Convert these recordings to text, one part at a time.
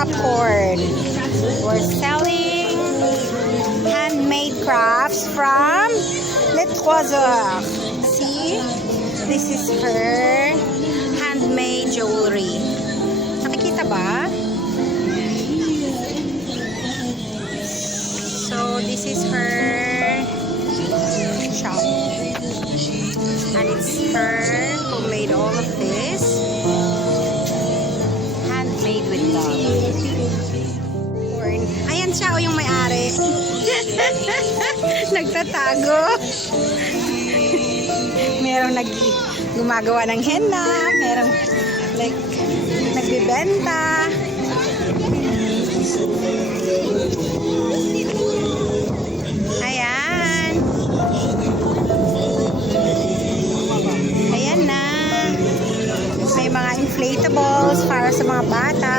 popcorn. We're selling handmade crafts from LES TROIS SÉUR. See? This is her handmade jewelry. Nakikita ba? So, this is her shop. And it's her who made all of this. Handmade with love. Ayan siya, o yung may-ari. Nagtatago. Merong gumagawa ng henna. Merong nagbibenta. Ayan. Ayan na. May mga inflatables para sa mga bata.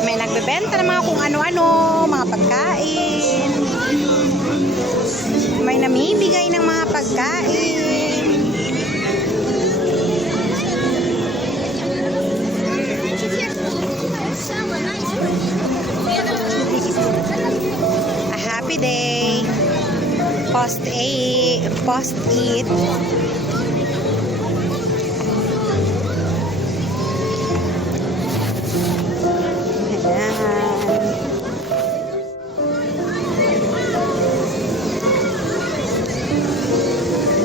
May nagbebenta ng mga kung ano-ano, mga pagkain. May namibigay ng mga pagkain. A happy day. Post-Eid.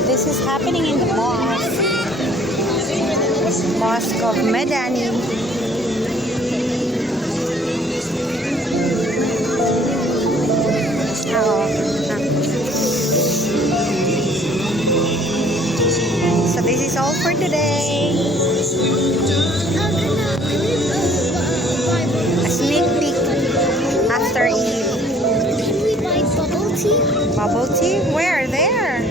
This is happening in the Mosque of Madani. So this is all for today. A sneak peek after Eid. Can we buy bubble tea? Bubble tea? Where? There.